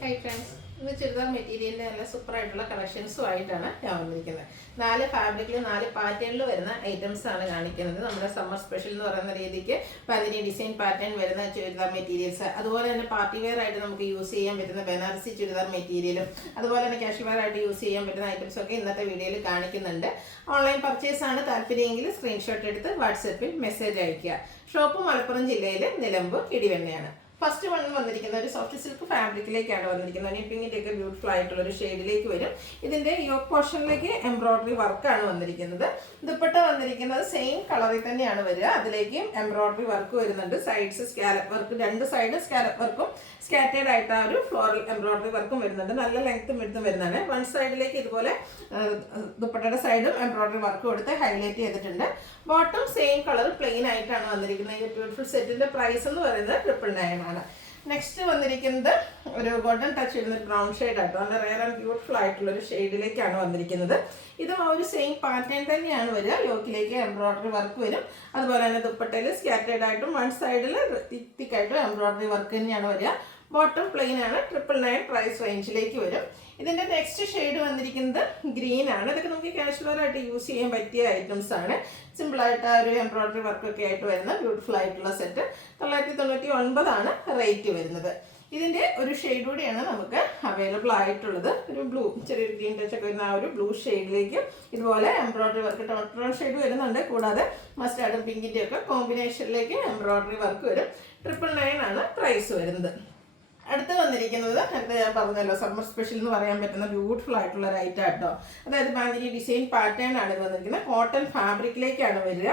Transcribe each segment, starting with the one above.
Hi friends, ഇന്ന് ചുരിദാർ മെറ്റീരിയലിൻ്റെ നല്ല സൂപ്പറായിട്ടുള്ള കളക്ഷൻസുമായിട്ടാണ് ഞാൻ വന്നിരിക്കുന്നത്. 4 ഫാബ്രിക്കിൽ 4 പാറ്റേണിൽ വരുന്ന ഐറ്റംസ് ആണ് കാണിക്കുന്നത്. നമ്മുടെ സമ്മർ സ്പെഷ്യൽ എന്ന് പറയുന്ന രീതിക്ക് പതിന് ഡിസൈൻ പാറ്റേൺ വരുന്ന ചുരിദാർ മെറ്റീരിയൽസ്, അതുപോലെ തന്നെ പാർട്ടി വെയർ ആയിട്ട് നമുക്ക് യൂസ് ചെയ്യാൻ പറ്റുന്ന ബനാറസി ചുരിദാർ മെറ്റീരിയലും, അതുപോലെ തന്നെ കാഷ്വൽ വെയർ ആയിട്ട് യൂസ് ചെയ്യാൻ പറ്റുന്ന ഐറ്റംസ് ഒക്കെ ഇന്നത്തെ വീഡിയോയിൽ കാണിക്കുന്നുണ്ട്. ഓൺലൈൻ പർച്ചേസ് ആണ് താല്പര്യമെങ്കിൽ സ്ക്രീൻഷോട്ട് എടുത്ത് വാട്സപ്പിൽ മെസ്സേജ് അയയ്ക്കുക. ഷോപ്പ് മലപ്പുറം ജില്ലയിൽ നിലമ്പൂർ ഇടിവെണ്ണയാണ്. ഫസ്റ്റ് വൺ വന്നിരിക്കുന്ന ഒരു സോഫ്റ്റ് സിൽക്ക് ഫാബ്രിക്കിലേക്കാണ് വന്നിരിക്കുന്നത്. പിങ്കിൻ്റെ ഒക്കെ ബ്യൂട്ടിഫുൾ ആയിട്ടുള്ള ഒരു ഷെയ്ഡിലേക്ക് വരും. ഇതിൻ്റെ യോക്ക് പോർഷനിലേക്ക് എംബ്രോയിഡറി വർക്കാണ് വന്നിരിക്കുന്നത്. ദുപ്പട്ട വന്നിരിക്കുന്നത് സെയിം കളറിൽ തന്നെയാണ് വരിക. അതിലേക്ക് എംബ്രോയിഡറി വർക്ക് വരുന്നുണ്ട്. Sides scallop work, 2 side scallop വർക്കും സ്കാറ്റേഡ് ആയിട്ട് ആ ഒരു ഫ്ലോറൽ എംബ്രോയിഡറി വർക്കും വരുന്നുണ്ട്. നല്ല ലെങ്ത്തും എടുത്തും വരുന്നതാണ്. വൺ സൈഡിലേക്ക് ഇതുപോലെ ദുപ്പട്ടയുടെ സൈഡും എംബ്രോയിഡറി വർക്ക് കൊടുത്ത് ഹൈലൈറ്റ് ചെയ്തിട്ടുണ്ട്. ബോട്ടം സെയിം കളർ പ്ലെയിൻ ആയിട്ടാണ് വന്നിരിക്കുന്നത്. ഈ ബ്യൂട്ടിഫുൾ സെറ്റിന്റെ പ്രൈസ് എന്ന് പറയുന്നത് 999 ആണ്. നെക്സ്റ്റ് വന്നിരിക്കുന്നത് ഒരു ഗോൾഡൻ ടച്ച് വരുന്ന ബ്രൗൺ ഷെയ്ഡ് ആട്ടോ. നല്ല റെയർ ആൻഡ് ബ്യൂട്ടിഫുൾ ആയിട്ടുള്ള ഒരു ഷെയ്ഡിലേക്കാണ് വന്നിരിക്കുന്നത്. ഇതും ആ ഒരു സെയിം പാറ്റേൺ തന്നെയാണ് വരിക. യോക്കിലേക്ക് എംബ്രോയിഡറി വർക്ക് വരും. അതുപോലെ തന്നെ ദുപ്പട്ടയിൽ സ്കാറ്റേഡ് ആയിട്ടും വൺ സൈഡിൽ തിക്കായിട്ടും എംബ്രോയിഡറി വർക്ക് തന്നെയാണ് വരിക. ബോട്ടം പ്ലെയിൻ ആണ്. 999 പ്രൈസ് റേഞ്ചിലേക്ക് വരും. ഇതിൻ്റെ നെക്സ്റ്റ് ഷെയ്ഡ് വന്നിരിക്കുന്നത് ഗ്രീൻ ആണ്. ഇതൊക്കെ നമുക്ക് കാഷ്വൽ ആയിട്ട് യൂസ് ചെയ്യാൻ പറ്റിയ ഐറ്റംസ് ആണ്. സിമ്പിളായിട്ട് ആ ഒരു എംബ്രോയിഡറി വർക്കൊക്കെ ആയിട്ട് വരുന്ന ബ്യൂട്ടിഫുൾ ആയിട്ടുള്ള സെറ്റ് 999 ആണ് റേറ്റ് വരുന്നത്. ഇതിൻ്റെ ഒരു ഷെയ്ഡ് കൂടിയാണ് നമുക്ക് അവൈലബിൾ ആയിട്ടുള്ളത്. ഒരു ബ്ലൂ, ചെറിയൊരു ഗ്രീൻ ടച്ച് ഒക്കെ വരുന്ന ആ ഒരു ബ്ലൂ ഷെയ്ഡിലേക്ക് ഇതുപോലെ എംബ്രോയിഡറി വർക്ക് ടോൺ ഷെയ്ഡ് വരുന്നുണ്ട്. കൂടാതെ മസ്റ്റാർഡും പിങ്കിൻ്റെ ഒക്കെ കോമ്പിനേഷനിലേക്ക് എംബ്രോയിഡറി വർക്ക് വരും. 999 ആണ് പ്രൈസ് വരുന്നത്. അടുത്ത് വന്നിരിക്കുന്നത് ഞാൻ പറഞ്ഞല്ലോ, സമ്മർ സ്പെഷ്യൽ എന്ന് പറയാൻ പറ്റുന്ന ബ്യൂട്ടിഫുൾ ആയിട്ടുള്ള ഒരു ഐറ്റം കേട്ടോ. അതായത് ബാന്തിനി ഡിസൈൻ പാറ്റേൺ ആണ് ഇത് വന്നിരിക്കുന്നത്. കോട്ടൺ ഫാബ്രിക്കിലേക്കാണ് വരിക.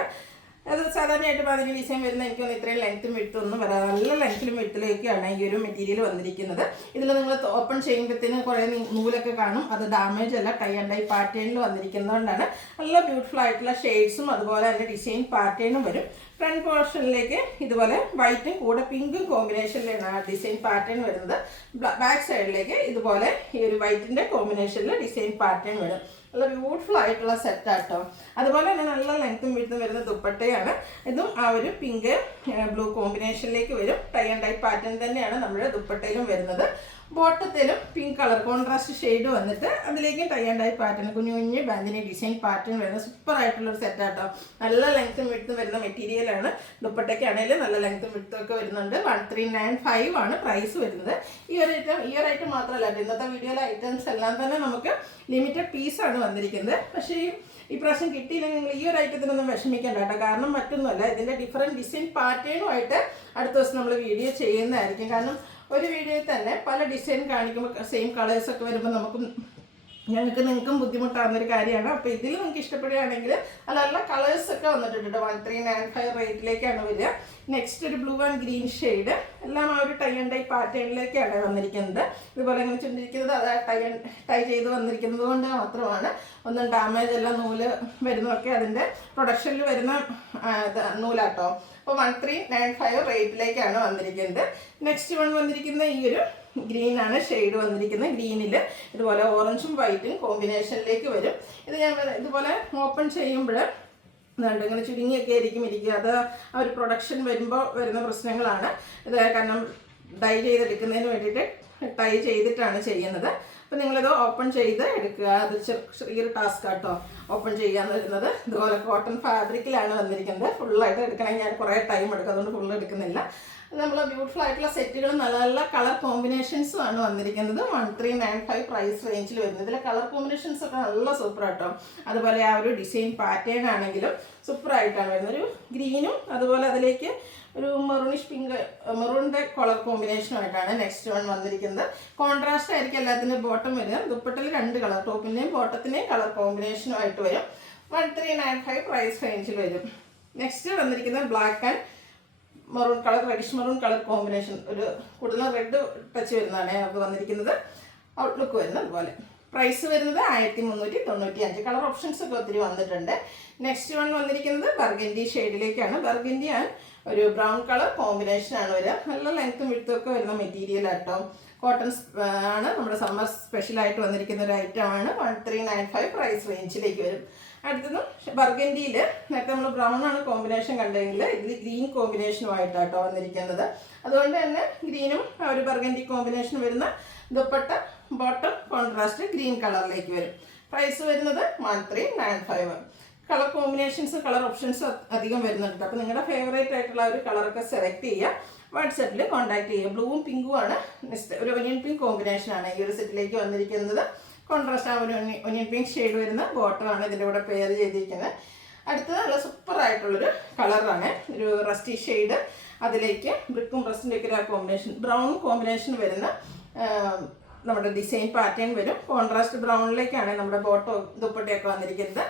അത് സാധാരണയായിട്ട് ബാന്തിനി ഡിസൈൻ വരുന്ന എനിക്കൊന്ന് ഇത്രയും ലെങ്ത്തും വിടുത്തൊന്നും വരാതെ നല്ല ലെങ്ത്തിലും വിടുത്തിലേക്കാണ് ഈ ഒരു മെറ്റീരിയൽ വന്നിരിക്കുന്നത്. ഇതിൽ നിങ്ങൾ ഓപ്പൺ ചെയ്യുമ്പോഴത്തേനും കുറേ നൂലൊക്കെ കാണും. അത് ഡാമേജ് അല്ല, ടൈ ആൻഡ് ഡൈ പാറ്റേണിൽ വന്നിരിക്കുന്നതുകൊണ്ടാണ്. നല്ല ബ്യൂട്ടിഫുൾ ആയിട്ടുള്ള ഷെയ്ഡ്സും അതുപോലെ തന്നെ ഡിസൈൻ പാറ്റേണും വരും. ഫ്രണ്ട് പോർഷനിലേക്ക് ഇതുപോലെ വൈറ്റും കൂടെ പിങ്കും കോമ്പിനേഷനിലാണ് ആ ഡിസൈൻ പാറ്റേൺ വരുന്നത്. ബാക്ക് സൈഡിലേക്ക് ഇതുപോലെ ഈ ഒരു വൈറ്റിൻ്റെ കോമ്പിനേഷനിൽ ഡിസൈൻ പാറ്റേൺ വരും. നല്ല ബ്യൂട്ടിഫുൾ ആയിട്ടുള്ള സെറ്റാട്ടോ. അതുപോലെ തന്നെ നല്ല ലെങ്ത്തും വിടുത്തും വരുന്ന ദുപ്പട്ടയാണ്. ഇതും ആ ഒരു പിങ്ക് ബ്ലൂ കോമ്പിനേഷനിലേക്ക് വരും. ടൈ ആൻഡ് ഡൈ പാറ്റേൺ തന്നെയാണ് നമ്മുടെ ദുപ്പട്ടയിലും വരുന്നത്. ബോട്ടത്തിലും പിങ്ക് കളർ കോൺട്രാസ്റ്റ് ഷെയ്ഡ് വന്നിട്ട് അതിലേക്ക് ടൈ ആൻഡ് ഡൈ പാറ്റേൺ കുഞ്ഞു കുഞ്ഞ് ബാന്തിനി ഡിസൈൻ പാറ്റേൺ വരുന്ന സൂപ്പർ ആയിട്ടുള്ളൊരു സെറ്റാട്ടോ. നല്ല ലെങ്ത്തും വിടുത്തും വരുന്ന മെറ്റീരിയലാണ്. ദുപ്പട്ടയ്ക്കാണെങ്കിലും നല്ല ലെങ്ത്തും വിടുത്തും ഒക്കെ വരുന്നുണ്ട്. 1395 ആണ് പ്രൈസ് വരുന്നത്. ഈ ഒരു ഐറ്റം മാത്രമല്ല, ഇന്നത്തെ വീഡിയോയിലെ ഐറ്റംസ് എല്ലാം തന്നെ നമുക്ക് ലിമിറ്റഡ് പീസാണ് വന്നിരിക്കുന്നത്. പക്ഷേ ഈ പ്രാവശ്യം കിട്ടിയില്ലെങ്കിൽ നിങ്ങൾ ഈ ഒരു ഐറ്റത്തിനൊന്നും വിഷമിക്കേണ്ട കേട്ടോ. കാരണം മറ്റൊന്നുമല്ല, ഇതിൻ്റെ ഡിഫറെൻറ്റ് ഡിസൈൻ പാറ്റേണുമായിട്ട് അടുത്ത ദിവസം നമ്മൾ വീഡിയോ ചെയ്യുന്നതായിരിക്കും. കാരണം ഒരു വീഡിയോയിൽ തന്നെ പല ഡിസൈൻ കാണിക്കുമ്പോൾ സെയിം കളേഴ്സൊക്കെ വരുമ്പോൾ നിങ്ങൾക്കും ബുദ്ധിമുട്ടാകുന്നൊരു കാര്യമാണ്. അപ്പോൾ ഇതിൽ നിങ്ങൾക്ക് ഇഷ്ടപ്പെടുകയാണെങ്കിൽ നല്ല കളേഴ്സൊക്കെ വന്നിട്ടുണ്ട്. 1395 റേറ്റിലേക്കാണ് വരിക. നെക്സ്റ്റ് ഒരു ബ്ലൂ ആൻഡ് ഗ്രീൻ ഷെയ്ഡ്, എല്ലാം ആ ഒരു ടൈ ആൻഡ് ഡൈ പാറ്റേണിലേക്കാണ് വന്നിരിക്കുന്നത്. ഇതുപോലെ ഇങ്ങനെ ചുണ്ടിരിക്കുന്നത് അത് ടൈ ചെയ്ത് വന്നിരിക്കുന്നത് കൊണ്ട് മാത്രമാണ്. ഒന്നും ഡാമേജ് എല്ലാം നൂല് വരുന്നതൊക്കെ അതിൻ്റെ പ്രൊഡക്ഷനിൽ വരുന്ന നൂലാട്ടോ. അപ്പോൾ 1395 റേറ്റിലേക്കാണ് വന്നിരിക്കുന്നത്. നെക്സ്റ്റ് വൺ വന്നിരിക്കുന്ന ഈ ഒരു ഗ്രീൻ ആണ് ഷെയ്ഡ് വന്നിരിക്കുന്നത്. ഗ്രീനിൽ ഇതുപോലെ ഓറഞ്ചും വൈറ്റും കോമ്പിനേഷനിലേക്ക് വരും. ഇത് ഞാൻ ഇതുപോലെ ഓപ്പൺ ചെയ്യുമ്പോൾ ഇങ്ങനെ ചുരുങ്ങിയൊക്കെ ആയിരിക്കും ഇരിക്കുക. അത് ആ ഒരു പ്രൊഡക്ഷൻ വരുമ്പോൾ വരുന്ന പ്രശ്നങ്ങളാണ്. ഇത് കാരണം ഡൈ ചെയ്തെടുക്കുന്നതിന് വേണ്ടിയിട്ട് ടൈ ചെയ്തിട്ടാണ് ചെയ്യുന്നത്. അപ്പോൾ നിങ്ങളിത് ഓപ്പൺ ചെയ്ത് എടുക്കുക. അത് ചെറിയൊരു ടാസ്ക് ആട്ടോ ഓപ്പൺ ചെയ്യാന്ന് വരുന്നത്. ഇതുപോലെ കോട്ടൺ ഫാബ്രിക്കിലാണ് വന്നിരിക്കുന്നത്. ഫുള്ളായിട്ട് എടുക്കണമെങ്കിൽ ഞാൻ കുറേ ടൈം എടുക്കും, അതുകൊണ്ട് ഫുള്ള് എടുക്കുന്നില്ല. നമ്മൾ ബ്യൂട്ടിഫുൾ ആയിട്ടുള്ള സെറ്റുകൾ നല്ല നല്ല കളർ കോമ്പിനേഷൻസും ആണ് വന്നിരിക്കുന്നത്. 1395 പ്രൈസ് റേഞ്ചിൽ വരുന്നത്. ഇതിലെ കളർ കോമ്പിനേഷൻസ് ഒക്കെ നല്ല സൂപ്പർ ആട്ടോ. അതുപോലെ ആ ഒരു ഡിസൈൻ പാറ്റേൺ ആണെങ്കിലും സൂപ്പറായിട്ടാണ് വരുന്നത്. ഒരു ഗ്രീനും അതുപോലെ അതിലേക്ക് ഒരു മെറൂണിഷ് പിങ്ക്, മെറൂണിൻ്റെ കളർ കോമ്പിനേഷനുമായിട്ടാണ് നെക്സ്റ്റ് വൺ വന്നിരിക്കുന്നത്. കോൺട്രാസ്റ്റ് ആയിരിക്കും എല്ലാത്തിൻ്റെ ബോട്ടം വരിക. ദുപ്പട്ടയിൽ 2 കളർ, ടോപ്പിൻ്റെയും ബോട്ടത്തിൻ്റെയും കളർ കോമ്പിനേഷനുമായിട്ട് വരും. 1395 പ്രൈസ് റേഞ്ചിൽ വരും. നെക്സ്റ്റ് വന്നിരിക്കുന്നത് black and maroon colour, reddish maroon colour combination, ഒരു കൂടുതൽ റെഡ് ടച്ച് വരുന്നതാണ് അത് വന്നിരിക്കുന്നത്. ഔട്ട്ലുക്ക് വരുന്നത് അതുപോലെ. പ്രൈസ് വരുന്നത് 1395. കളർ ഓപ്ഷൻസ് ഒക്കെ ഒത്തിരി വന്നിട്ടുണ്ട്. നെക്സ്റ്റ് വൺ വന്നിരിക്കുന്നത് ബർഗൻഡി ഷെയ്ഡിലേക്കാണ്. ബർഗൻഡി ആൻഡ് ഒരു ബ്രൗൺ കളർ കോമ്പിനേഷനാണ് വരിക. നല്ല ലെങ്ത്തും വിടുത്തും ഒക്കെ വരുന്ന മെറ്റീരിയൽ ആട്ടോ. കോട്ടൺ ആണ്. നമ്മുടെ സമ്മർ സ്പെഷ്യലായിട്ട് വന്നിരിക്കുന്ന ഒരു ഐറ്റമാണ്. 1395 പ്രൈസ് റേഞ്ചിലേക്ക് വരും. അടുത്തതും ബർഗൻഡിയിൽ നേരത്തെ നമ്മൾ ബ്രൗൺ ആണ് കോമ്പിനേഷൻ കണ്ടെങ്കിൽ ഇതിൽ ഗ്രീൻ കോമ്പിനേഷനുമായിട്ടാട്ടോ വന്നിരിക്കുന്നത്. അതുകൊണ്ട് തന്നെ ഗ്രീനും ഒരു ബർഗൻഡി കോമ്പിനേഷൻ വരുന്ന ദുപ്പട്ട ബോട്ടം കോൺട്രാസ്റ്റ് ഗ്രീൻ കളറിലേക്ക് വരും. പ്രൈസ് വരുന്നത് 1395. കളർ കോമ്പിനേഷൻസ് കളർ ഓപ്ഷൻസ് അധികം വരുന്നുണ്ട്. അപ്പോൾ നിങ്ങളുടെ ഫേവറേറ്റ് ആയിട്ടുള്ള ഒരു കളറൊക്കെ സെലക്ട് ചെയ്യുക. വാട്സാപ്പിൽ കോൺടാക്ട് ചെയ്യുക. ബ്ലൂവും പിങ്കും ആണ് നെക്സ്റ്റ് ഒരു ഒനിയൻ പിങ്ക് കോമ്പിനേഷനാണ് ഈ ഒരു സെറ്റിലേക്ക് വന്നിരിക്കുന്നത്. കോൺട്രാസ്റ്റ് ആ ഒരു ഒനിയൻ പിങ്ക് ഷെയ്ഡ് വരുന്ന ബോട്ടമാണ് ഇതിൻ്റെ കൂടെ പെയർ ചെയ്തിരിക്കുന്നത്. അടുത്തത് നല്ല സൂപ്പറായിട്ടുള്ളൊരു കളറാണ്, ഒരു റസ്റ്റി ഷെയ്ഡ്. അതിലേക്ക് ബ്രിക്കും റസ്റ്റിൻ്റെ ഒക്കെ ഒരു കോമ്പിനേഷൻ ബ്രൗൺ കോമ്പിനേഷൻ വരുന്ന നമ്മുടെ ഡിസൈൻ പാറ്റേൺ വരും. കോൺട്രാസ്റ്റ് ബ്രൗണിലേക്കാണ് നമ്മുടെ ബോട്ടോ ദുപ്പട്ടയൊക്കെ വന്നിരിക്കുന്നത്.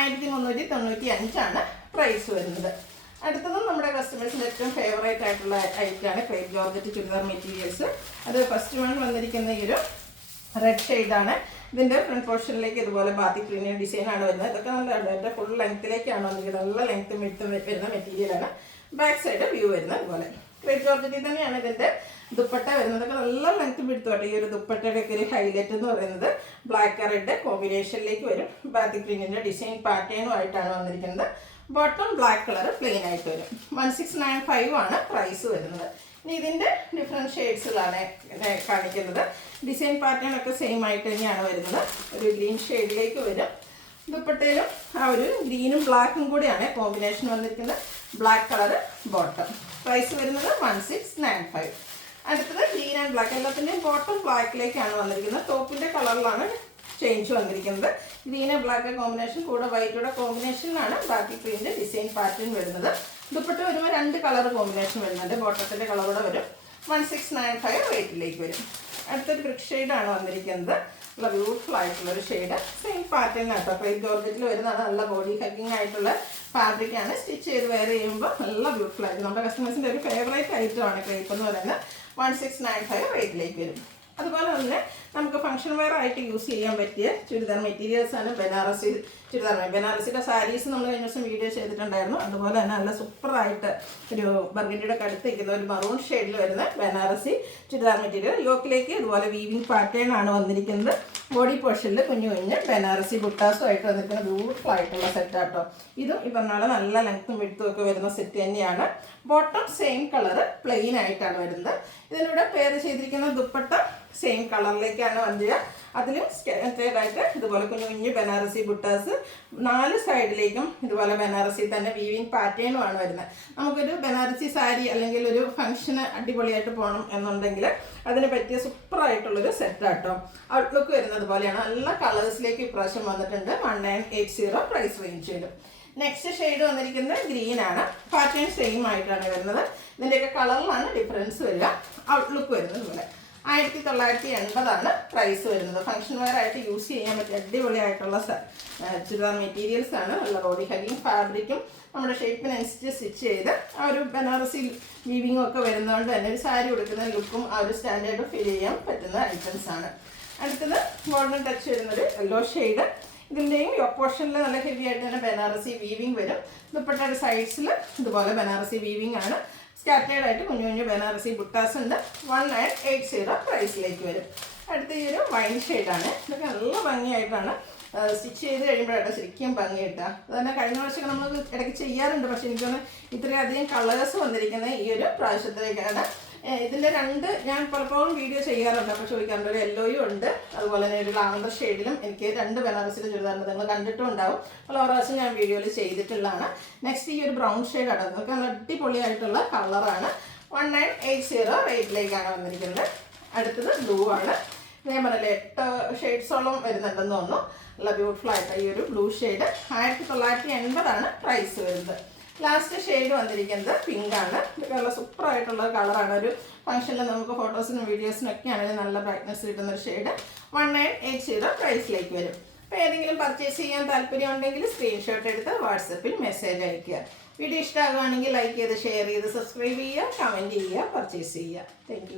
1395 പ്രൈസ് വരുന്നത്. അടുത്തതും നമ്മുടെ കസ്റ്റമേഴ്സിൻ്റെ ഏറ്റവും ഫേവറേറ്റ് ആയിട്ടുള്ള ഐറ്റമാണ് ക്രേപ്പ് ജോർജറ്റ് ചുരിദാർ മെറ്റീരിയൽസ്. അത് ഫസ്റ്റ് വൺ വന്നിരിക്കുന്ന ഈ ഒരു റെഡ് ഷെയ്ഡാണ്. ഇതിൻ്റെ ഫ്രണ്ട് പോർഷനിലേക്ക് ഇതുപോലെ ബാത്തിക് പ്രീമിയം ഡിസൈനാണ് വരുന്നത്. ഇതൊക്കെ നല്ല എൻ്റെ ഫുൾ ലെങ്ത്തിലേക്കാണ് വന്നിരിക്കുന്നത്. നല്ല ലെങ്ത്തും വിഡ്ത്തും വരുന്ന മെറ്റീരിയലാണ്. ബാക്ക് സൈഡ് വ്യൂ വരുന്നത് ഇതുപോലെ ക്രേപ്പ് ജോർജറ്റിൽ തന്നെയാണ് ഇതിൻ്റെ ദുപ്പട്ട വരുന്നത്. അതൊക്കെ നല്ല ലെങ്ത്തും വിഡ്ത്തുമായിട്ട് ഈ ഒരു ദുപ്പട്ടയുടെ ഒക്കെ ഒരു ഹൈലൈറ്റ് എന്ന് പറയുന്നത് ബ്ലാക്ക് റെഡ് കോമ്പിനേഷനിലേക്ക് വരും. ബാത്തിക് പ്രീമിയൻ്റെ ഡിസൈൻ പാറ്റേണും ആയിട്ടാണ് വന്നിരിക്കുന്നത്. ബോട്ടം ബ്ലാക്ക് കളർ പ്ലെയിൻ ആയിട്ട് വരും. 1695 പ്രൈസ് വരുന്നത്. ഇനി ഇതിൻ്റെ ഡിഫറെൻറ്റ് ഷെയ്ഡ്സിലാണ് കാണിക്കുന്നത്. ഡിസൈൻ പാറ്റേൺ ഒക്കെ സെയിം ആയിട്ട് തന്നെയാണ് വരുന്നത്. ഒരു ഗ്രീൻ ഷെയ്ഡിലേക്ക് വരും. ദുപ്പട്ടയിലും ആ ഒരു ഗ്രീനും ബ്ലാക്കും കൂടിയാണ് കോമ്പിനേഷൻ വന്നിരിക്കുന്നത്. Black colour bottom. പ്രൈസ് വരുന്നത് 1695. അടുത്തത് ഗ്രീൻ ആൻഡ് ബ്ലാക്ക്. എല്ലാത്തിൻ്റെയും ബോട്ടം ബ്ലാക്കിലേക്കാണ് വന്നിരിക്കുന്നത്. ടോപ്പിൻ്റെ കളറിലാണ് ചേഞ്ച് വന്നിരിക്കുന്നത്. ഗ്രീൻ ബ്ലാക്ക് കോമ്പിനേഷൻ കൂടെ വൈറ്റോടെ കോമ്പിനേഷനിലാണ് ബാക്കി പ്രിന്റ് ഡിസൈൻ പാറ്റേൺ വരുന്നത്. ദുപ്പട്ട വരുമ്പോൾ 2 കളർ കോമ്പിനേഷൻ വരുന്നുണ്ട്. ബോട്ടത്തിൻ്റെ കളറൂടെ വരും. 1695 റേറ്റിലേക്ക് വരും. അടുത്തൊരു ബ്രിക്ക് ഷെയ്ഡാണ് വന്നിരിക്കുന്നത്. നല്ല ബ്യൂട്ടിഫുൾ ആയിട്ടുള്ളൊരു ഷെയ്ഡ്. സെയിം പാറ്റേൺ ആട്ടോ. ക്രേപ്പ് ജോർജറ്റിൽ വരുന്നതാണ്. നല്ല ബോഡി ഹഗ്ഗിങ് ആയിട്ടുള്ള ഫാബ്രിക്കാണ്. സ്റ്റിച്ച് ചെയ്ത് വെയർ ചെയ്യുമ്പോൾ നല്ല ബ്യൂട്ടിഫുൾ ആയിട്ട് നമ്മുടെ കസ്റ്റമേഴ്സിൻ്റെ ഒരു ഫേവറേറ്റ് ഐറ്റമാണ് ക്രേപ്പ് എന്ന് പറയുന്നത്. 1695 റേറ്റിലേക്ക് വരും. അതുപോലെ തന്നെ നമുക്ക് ഫംഗ്ഷൻ വെയർ ആയിട്ട് യൂസ് ചെയ്യാൻ പറ്റിയ ചുരിദാർ മെറ്റീരിയൽസാണ് ബനാറസി ചുരിദാർ. ബനാറസിയുടെ സാരീസ് നമ്മൾ കഴിഞ്ഞ ദിവസം വീഡിയോ ചെയ്തിട്ടുണ്ടായിരുന്നു. അതുപോലെ തന്നെ നല്ല സൂപ്പറായിട്ട് ഒരു ബർഗൻഡിയുടെ കടുത്തിരിക്കുന്ന ഒരു മറൂൺ ഷെയ്ഡിൽ വരുന്ന ബനാറസി ചുരിദാർ മെറ്റീരിയൽ. യോക്കിലേക്ക് ഇതുപോലെ വീവിങ് പാറ്റേൺ ആണ് വന്നിരിക്കുന്നത്. ബോഡി പോർഷനിൽ കുഞ്ഞു കുഞ്ഞ് ബനാറസി ബുട്ടാസും ആയിട്ട് വന്നിരിക്കുന്ന ബ്യൂട്ടിഫുൾ ആയിട്ടുള്ള സെറ്റാട്ടോ. ഇതും ഈ പറഞ്ഞ പോലെ നല്ല ലെങ്ത്തും വിഡ്ത്തും ഒക്കെ വരുന്ന സെറ്റ് തന്നെയാണ്. ബോട്ടം സെയിം കളർ പ്ലെയിൻ ആയിട്ടാണ് വരുന്നത്. ഇതിലൂടെ പെയർ ചെയ്തിരിക്കുന്ന ദുപ്പട്ട സെയിം കളറിലേക്കാണ് വരിക. അതിലും സ്റ്റാൻഡേർഡായിട്ട് ഇതുപോലെ കുഞ്ഞു കുഞ്ഞു ബനാറസി ബുട്ടാസ് 4 സൈഡിലേക്കും ഇതുപോലെ ബനാറസി തന്നെ വീവിങ് പാറ്റേണുമാണ് വരുന്നത്. നമുക്കൊരു ബനാറസി സാരി അല്ലെങ്കിൽ ഒരു ഫംഗ്ഷന് അടിപൊളിയായിട്ട് പോകണം എന്നുണ്ടെങ്കിൽ അതിന് പറ്റിയ സൂപ്പറായിട്ടുള്ളൊരു സെറ്റാട്ടോ. ഔട്ട്ലുക്ക് വരുന്നത് പോലെയാണ്. നല്ല കളേഴ്സിലേക്ക് ഇപ്രാവശ്യം വന്നിട്ടുണ്ട്. 1980 പ്രൈസ് റേഞ്ച് വരും. നെക്സ്റ്റ് ഷെയ്ഡ് വന്നിരിക്കുന്നത് ഗ്രീൻ ആണ്. പാറ്റേൺ സെയിം ആയിട്ടാണ് വരുന്നത്. ഇതിൻ്റെയൊക്കെ കളറിലാണ് ഡിഫറൻസ് വരിക. ഔട്ട്ലുക്ക് വരുന്നത് പോലെ 1980 പ്രൈസ് വരുന്നത്. ഫംഗ്ഷൻ വെയർ ആയിട്ട് യൂസ് ചെയ്യാൻ പറ്റിയ അടിപൊളിയായിട്ടുള്ള ചുരിദാർ മെറ്റീരിയൽസ് ആണ്. നല്ല ബോഡി ഹഗ്ഗിങ് ഫാബ്രിക്കും നമ്മുടെ ഷേപ്പിനനുസരിച്ച് സ്റ്റിച്ച് ചെയ്ത് ആ ഒരു ബനാറസി വീവിങ്ങും ഒക്കെ വരുന്നതുകൊണ്ട് തന്നെ ഒരു സാരി കൊടുക്കുന്ന ലുക്കും ആ ഒരു സ്റ്റാൻഡേർഡ് ഫീൽ ചെയ്യാൻ പറ്റുന്ന ഐറ്റംസ് ആണ്. അടുത്തത് ഗോൾഡൻ ടച്ച് വരുന്നത് യെല്ലോ ഷെയ്ഡ്. ഇതിൻ്റെയും പോർഷനിൽ നല്ല ഹെവി ആയിട്ട് തന്നെ ബനാറസി വീവിങ് വരും. ദുപ്പട്ടയുടെ സൈഡ്സിൽ ഇതുപോലെ ബനാറസി വീവിങ് ആണ്. സ്കാറ്റേർഡ് ആയിട്ട് കുഞ്ഞു കുഞ്ഞു ബനാറസി ബുട്ടാസ് ഉണ്ട്. 1980 പ്രൈസിലേക്ക് വരും. അടുത്ത ഈ ഒരു വൈൻ ഷെയ്ഡാണ്. ഇതൊക്കെ നല്ല ഭംഗിയായിട്ടാണ് സ്റ്റിച്ച് ചെയ്ത് കഴിയുമ്പോഴാണ് ശരിക്കും ഭംഗി കിട്ടുക. അതുതന്നെ കഴിഞ്ഞ വർഷമൊക്കെ നമ്മൾ ഇടയ്ക്ക് ചെയ്യാറുണ്ട്. പക്ഷേ എനിക്കൊന്ന് ഇത്രയധികം കളേഴ്സ് വന്നിരിക്കുന്നത് ഈ ഒരു പ്രാവശ്യത്തിലേക്കാണ്. ഇതിൻ്റെ 2 ഞാൻ പലപ്പോഴും വീഡിയോ ചെയ്യാറുണ്ട്. അപ്പോൾ ചോദിക്കാറുണ്ട്. ഒരു യെല്ലോയും ഉണ്ട്, അതുപോലെ തന്നെ ഒരു ലാവണ്ടർ ഷെയ്ഡിലും എനിക്ക് 2 ബനാറസിൻ്റെ ചുരിദാറുണ്ട്. നിങ്ങൾ കണ്ടിട്ടും ഉണ്ടാവും. പല പ്രാവശ്യം ഞാൻ വീഡിയോയിൽ ചെയ്തിട്ടുള്ളതാണ്. നെക്സ്റ്റ് ഈ ഒരു ബ്രൗൺ ഷെയ്ഡാണ്. അതൊക്കെ നല്ല അടിപൊളിയായിട്ടുള്ള കളറാണ്. 1980 റേറ്റിലേക്കാണ് വന്നിരിക്കുന്നത്. അടുത്തത് ബ്ലൂ ആണ്. ഞാൻ പറഞ്ഞില്ലേ 8 ഷെയ്ഡ്സോളം വരുന്നുണ്ടെന്ന് തോന്നുന്നു. നല്ല ബ്യൂട്ടിഫുൾ ആയിട്ട് ഈ ഒരു ബ്ലൂ ഷെയ്ഡ്. 1980 പ്രൈസ് വരുന്നത്. ലാസ്റ്റ് ഷെയ്ഡ് വന്നിരിക്കുന്നത് പിങ്ക് ആണ്. ഇതൊക്കെ നല്ല സൂപ്പറായിട്ടുള്ള കളറാണ്. ഒരു ഫംഗ്ഷനിൽ നമുക്ക് ഫോട്ടോസിനും വീഡിയോസിനും ഒക്കെ ആണെങ്കിൽ നല്ല ബ്രൈറ്റ്നസ് കിട്ടുന്നൊരു ഷെയ്ഡ്. 1980 പ്രൈസിലേക്ക് വരും. അപ്പോൾ ഏതെങ്കിലും പർച്ചേസ് ചെയ്യാൻ താല്പര്യം ഉണ്ടെങ്കിൽ സ്ക്രീൻഷോട്ട് എടുത്ത് വാട്സപ്പിൽ മെസ്സേജ് അയയ്ക്കുക. വീഡിയോ ഇഷ്ടമാകുകയാണെങ്കിൽ ലൈക്ക് ചെയ്ത് ഷെയർ ചെയ്ത് സബ്സ്ക്രൈബ് ചെയ്യുക, കമൻറ്റ് ചെയ്യുക, പർച്ചേസ് ചെയ്യുക. താങ്ക്